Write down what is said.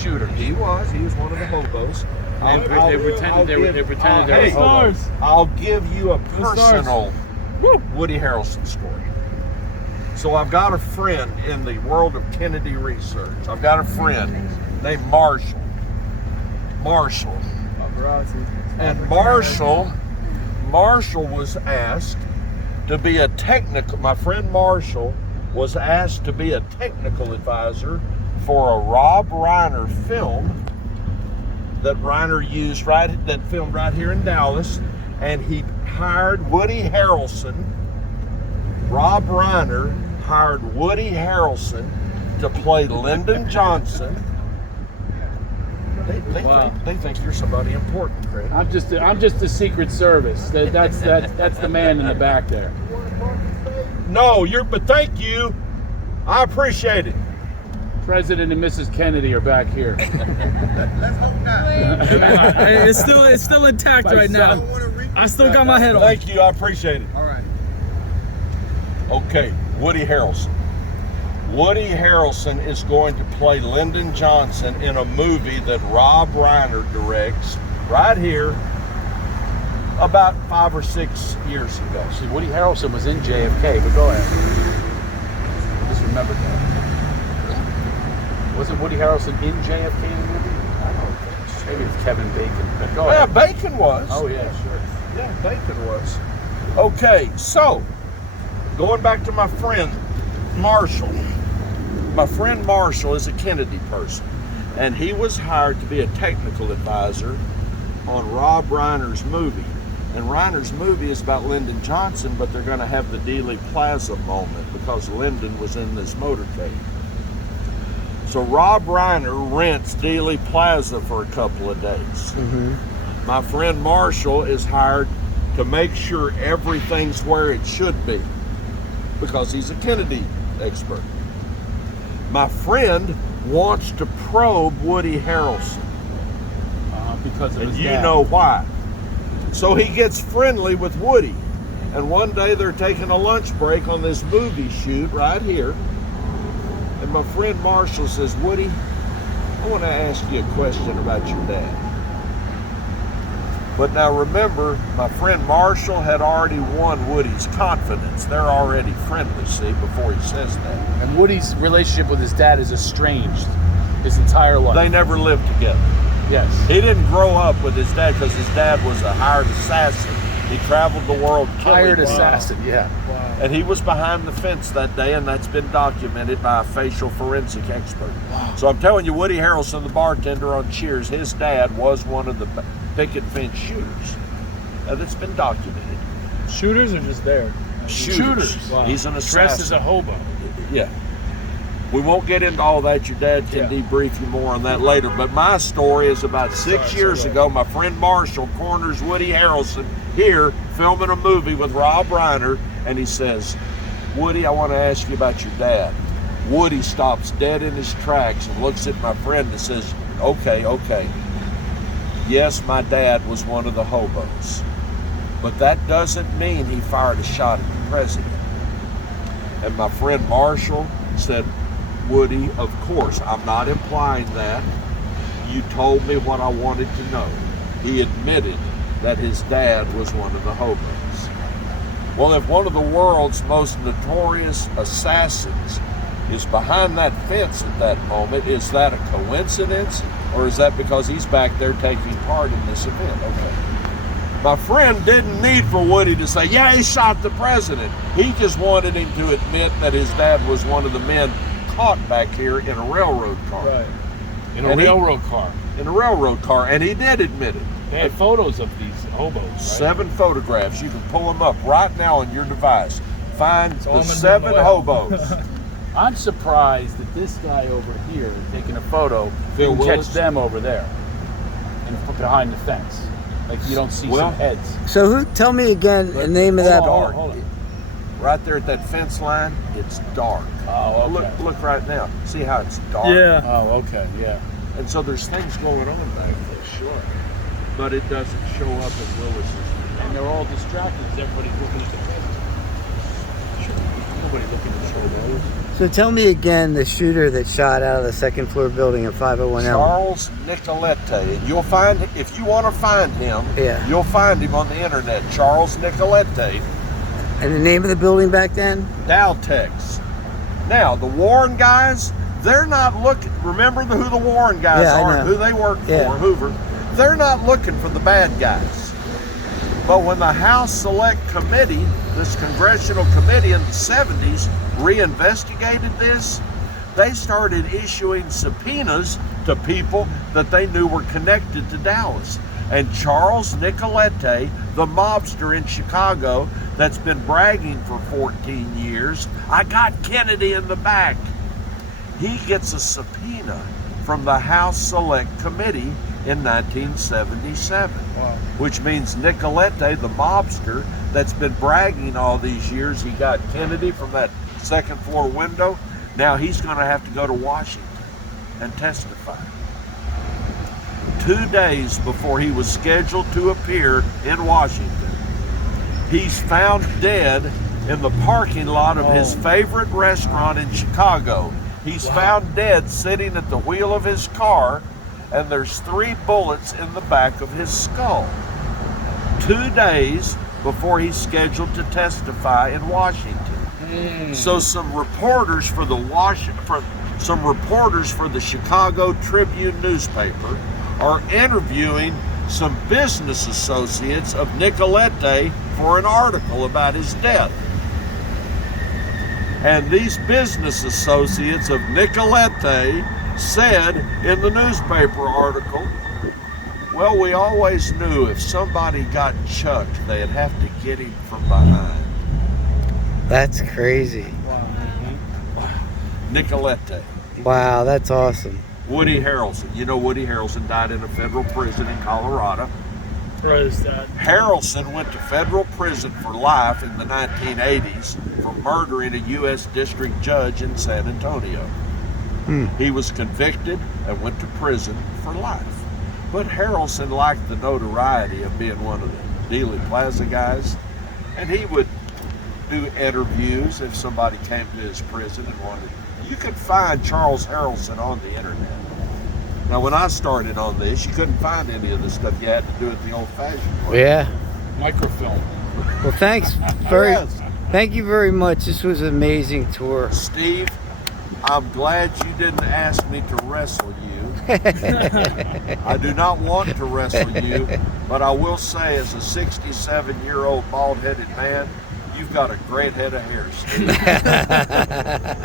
shooter. He was one of the hobos. They pretended they were hobos. I'll give you a personal Woody Harrelson story. So I've got a friend in the world of Kennedy research. I've got a friend named Marshall. And Marshall was asked to be a technical, my friend Marshall was asked to be a technical advisor for a Rob Reiner film that Reiner used that filmed right here in Dallas, and he hired Woody Harrelson. Rob Reiner hired Woody Harrelson to play Lyndon Johnson. They think you're somebody important, Craig. I'm just the Secret Service. That's the man in the back there. No, but thank you. I appreciate it. President and Mrs. Kennedy are back here. Let's hope not. It's still intact right now. I still got my head on. Thank you. I appreciate it. All right. Okay, Woody Harrelson. Woody Harrelson is going to play Lyndon Johnson in a movie that Rob Reiner directs right here about 5 or 6 years ago. See, Woody Harrelson was in JFK, but go ahead. Just remember that. Wasn't Woody Harrelson in JFK in the movie? I don't think so. Maybe it's Kevin Bacon, but go Yeah, ahead. Bacon was. Oh, yeah, sure. Yeah, Bacon was. Okay, so going back to my friend Marshall. My friend Marshall is a Kennedy person, and he was hired to be a technical advisor on Rob Reiner's movie. And Reiner's movie is about Lyndon Johnson, but they're going to have the Dealey Plaza moment because Lyndon was in this motorcade. So Rob Reiner rents Dealey Plaza for a couple of days. My friend Marshall is hired to make sure everything's where it should be because he's a Kennedy expert. My friend wants to probe Woody Harrelson. Because of And his you dad. know why. So he gets friendly with Woody. And one day they're taking a lunch break on this movie shoot right here. And my friend Marshall says, Woody, I want to ask you a question about your dad. But now remember, my friend Marshall had already won Woody's confidence. They're already friendly, see, before he says that. And Woody's relationship with his dad is estranged his entire life. They never lived together. Yes. He didn't grow up with his dad because his dad was a hired assassin. He traveled the world killing. Hired assassin, yeah. Wow. And he was behind the fence that day, and that's been documented by a facial forensic expert. Wow. So I'm telling you, Woody Harrelson, the bartender on Cheers, his dad was one of the picket fence shooters. That's been documented. Shooters are just there. Shooters. Wow. He's an assassin. Dressed as a hobo. Yeah. We won't get into all that. Your dad can debrief you more on that later. But my story is about 6 years ago. My friend Marshall corners Woody Harrelson here filming a movie with Rob Reiner, and he says, Woody, I want to ask you about your dad. Woody stops dead in his tracks and looks at my friend and says, okay. Yes, my dad was one of the hobos. But that doesn't mean he fired a shot at the president. And my friend Marshall said, Woody, of course, I'm not implying that. You told me what I wanted to know. He admitted that his dad was one of the hobos. Well, if one of the world's most notorious assassins is behind that fence at that moment, is that a coincidence? Or is that because he's back there taking part in this event? Okay. My friend didn't need for Woody to say, yeah, he shot the president. He just wanted him to admit that his dad was one of the men caught back here in a railroad car. Right. In a railroad car. In a railroad car, and he did admit it. They had photos of these hobos, right? 7 photographs. You can pull them up right now on your device. Find all the in the 7 web. hobos. I'm surprised that this guy over here taking a photo Phil didn't Willis? catch them over there and behind the fence. Like you don't see Well, some heads. So tell me again the name of that. Hold on. Hold on. Right there at that fence line, it's dark. Oh, okay. Look right now. See how it's dark? Yeah. Oh, okay, yeah. And so there's things going on back there, sure. But it doesn't show up in Willis's. And they're all distracted because everybody's looking at the president. Nobody looking at the hobos. So tell me again the shooter that shot out of the second floor building at 501 Elm. Charles Nicolette, and you'll find, if you want to find him, Yeah. you'll find him on the internet. Charles Nicolette, And the name of the building back then? Daltex. Now the Warren guys, they're not looking. Remember who the Warren guys Yeah, I are, know. who they work Yeah. for, Hoover. They're not looking for the bad guys. But when the House Select Committee, this congressional committee in the 70s, reinvestigated this, they started issuing subpoenas to people that they knew were connected to Dallas. And Charles Nicolette, the mobster in Chicago that's been bragging for 14 years, I got Kennedy in the back. He gets a subpoena from the House Select Committee in 1977. Wow. Which means Nicolette, the mobster that's been bragging all these years, he got Kennedy from that second floor window. Now he's going to have to go to Washington and testify. 2 days before he was scheduled to appear in Washington, he's found dead in the parking lot of his favorite restaurant in Chicago. He's found dead sitting at the wheel of his car, and there's 3 bullets in the back of his skull. 2 days before he's scheduled to testify in Washington. So some reporters for the Chicago Tribune newspaper are interviewing some business associates of Nicolette for an article about his death. And these business associates of Nicolette said in the newspaper article, well, we always knew if somebody got chucked, they'd have to get him from behind. That's crazy. Nicolette. Wow, that's awesome. Woody Harrelson. You know Woody Harrelson died in a federal prison in Colorado. Praise that. Harrelson went to federal prison for life in the 1980s for murdering a U.S. district judge in San Antonio. He was convicted and went to prison for life. But Harrelson liked the notoriety of being one of the Dealey Plaza guys, and he would do interviews if somebody came to his prison and wanted. You could find Charles Harrelson on the internet. Now, when I started on this, you couldn't find any of this stuff. You had to do it the old-fashioned way. Yeah. Microfilm. Well, thanks thank you very much. This was an amazing tour. Steve, I'm glad you didn't ask me to wrestle you. I do not want to wrestle you, but I will say, as a 67-year-old bald-headed man, you've got a great head of hair, Steve.